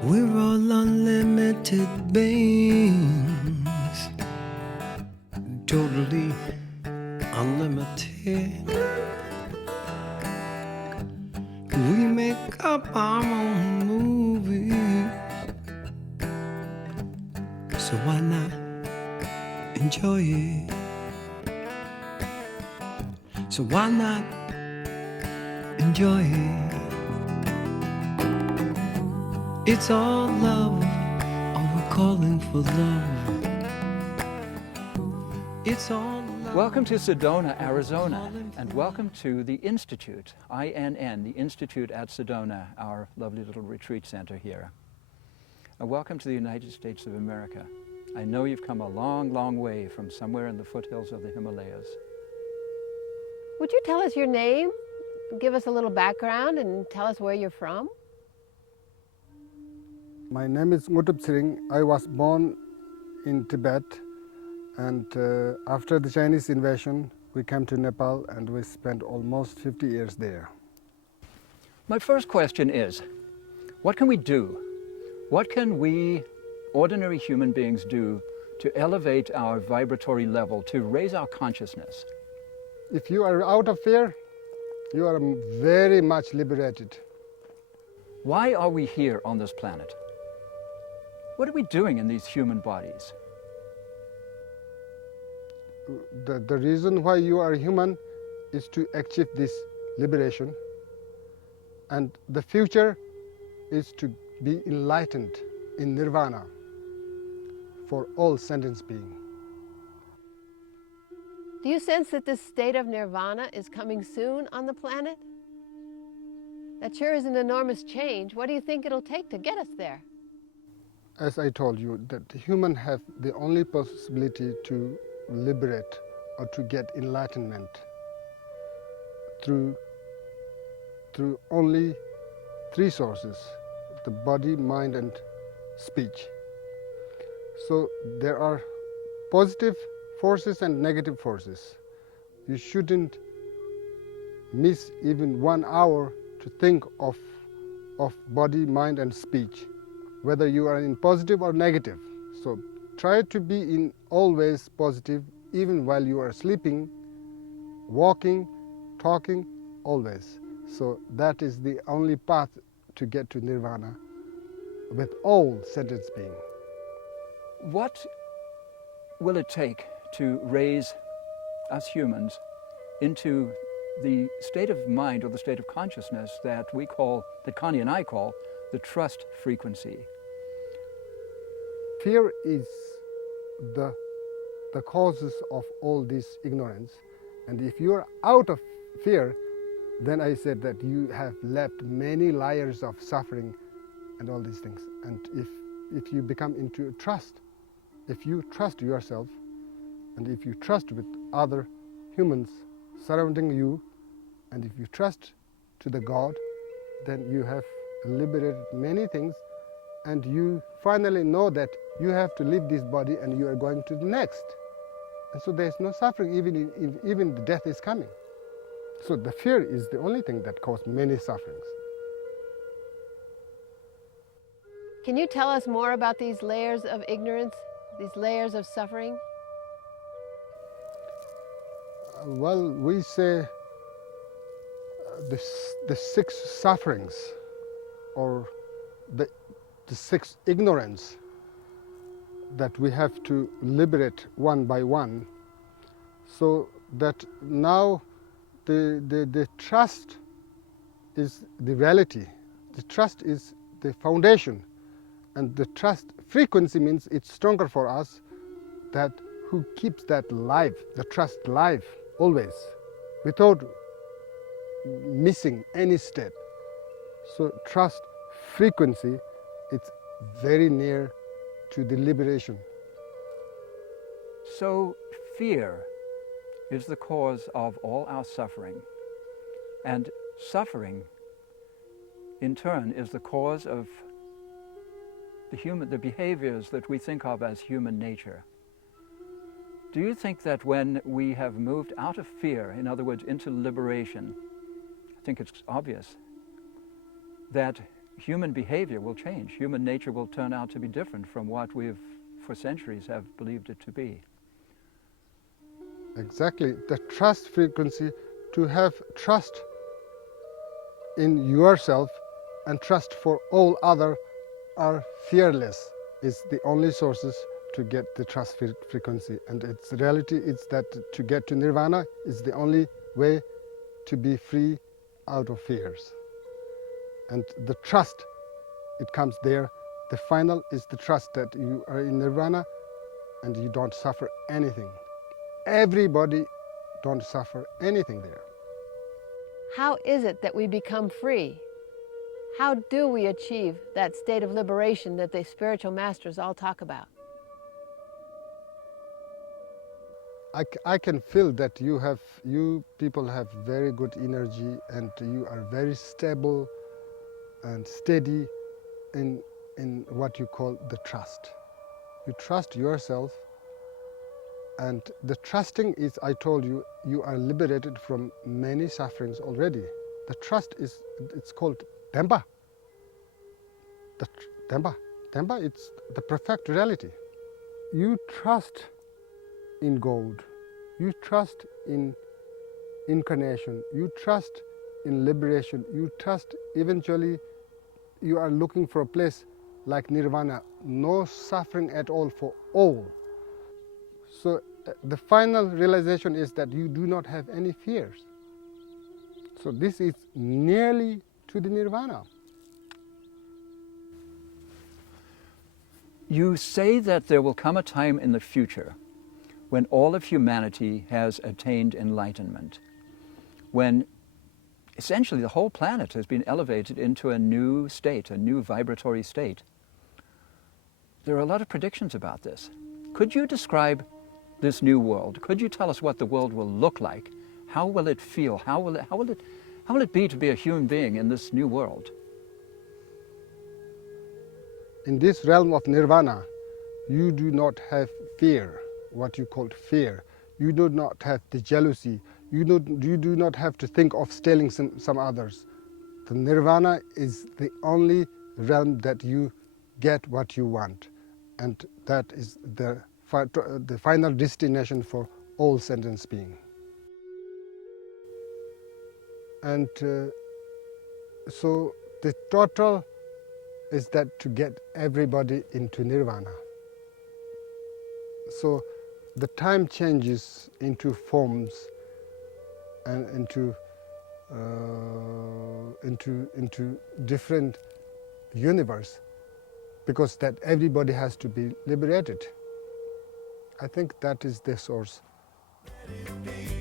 We're all unlimited beings, totally unlimited. We make up our own movie, so why not enjoy it? So why not enjoy it? It's all love, oh, we're calling for love. It's all love. Welcome to Sedona, Arizona, and welcome to the Institute, INN, the Institute at Sedona, our lovely little retreat center here. And welcome to the United States of America. I know you've come a long, long way from somewhere in the foothills of the Himalayas. Would you tell us your name, give us a little background, and tell us where you're from? My name is Ngodup Tsering. I was born in Tibet, and after the Chinese invasion, we came to Nepal and we spent almost 50 years there. My first question is, what can we do? What can we, ordinary human beings, do to elevate our vibratory level, to raise our consciousness? If you are out of fear, you are very much liberated. Why are we here on this planet? What are we doing in these human bodies? The reason why you are human is to achieve this liberation, and the future is to be enlightened in Nirvana for all sentient beings. Do you sense that this state of Nirvana is coming soon on the planet? That sure is an enormous change. What do you think it'll take to get us there? As I told you, that the human have the only possibility to liberate or to get enlightenment through only three sources: the body, mind, and speech. So there are positive forces and negative forces. You shouldn't miss even 1 hour to think of body, mind, and speech, whether you are in positive or negative. So try to be in always positive, even while you are sleeping, walking, talking, always. So that is the only path to get to Nirvana with all sentient beings. What will it take to raise us humans into the state of mind or the state of consciousness that we call, that Connie and I call, the trust frequency? Fear is the causes of all this ignorance. And if you are out of fear, then I said that you have left many layers of suffering and all these things. And if you become into trust, if you trust yourself, and if you trust with other humans surrounding you, and if you trust to the God, then you have liberated many things, and you finally know that you have to leave this body and you are going to the next. And so there is no suffering, even the death is coming. So the fear is the only thing that causes many sufferings. Can you tell us more about these layers of ignorance, these layers of suffering? Well, we say the 6 sufferings, or the 6 ignorance that we have to liberate one by one, so that now the trust is the reality. The trust is the foundation, and the trust frequency means it's stronger for us, that who keeps that live, the trust live always, without missing any step. So trust frequency, it's very near to the liberation. So fear is the cause of all our suffering. And suffering in turn is the cause of the behaviors that we think of as human nature. Do you think that when we have moved out of fear, in other words, into liberation, I think it's obvious that human behavior will change. Human nature will turn out to be different from what we've, for centuries, have believed it to be. Exactly. The trust frequency, to have trust in yourself and trust for all other are fearless, is the only sources to get the trust frequency. And its reality is that to get to Nirvana is the only way to be free out of fears. And the trust, it comes there. The final is the trust that you are in Nirvana and you don't suffer anything. Everybody don't suffer anything there. How is it that we become free? How do we achieve that state of liberation that the spiritual masters all talk about? I can feel that you people have very good energy and you are very stable and steady in what you call the trust. You trust yourself, and the trusting is, I told you, you are liberated from many sufferings already. The trust is, it's called Tempa. Tempa, it's the perfect reality. You trust in God, you trust in incarnation, you trust in liberation, you trust eventually you are looking for a place like Nirvana, no suffering at all for all. So the final realization is that you do not have any fears. So this is nearly to the Nirvana. You say that there will come a time in the future when all of humanity has attained enlightenment, when essentially the whole planet has been elevated into a new state, a new vibratory state. There are a lot of predictions about this. Could you describe this new world? Could you tell us what the world will look like? How will it feel? How will it be to be a human being in this new world? In this realm of Nirvana, you do not have fear, what you call fear. You do not have the jealousy. You do not have to think of stealing some others. The Nirvana is the only realm that you get what you want. And that is the final destination for all sentient beings. And so the total is that to get everybody into Nirvana. So the time changes into forms and into different universe, because that everybody has to be liberated. I think that is the source. Let it be.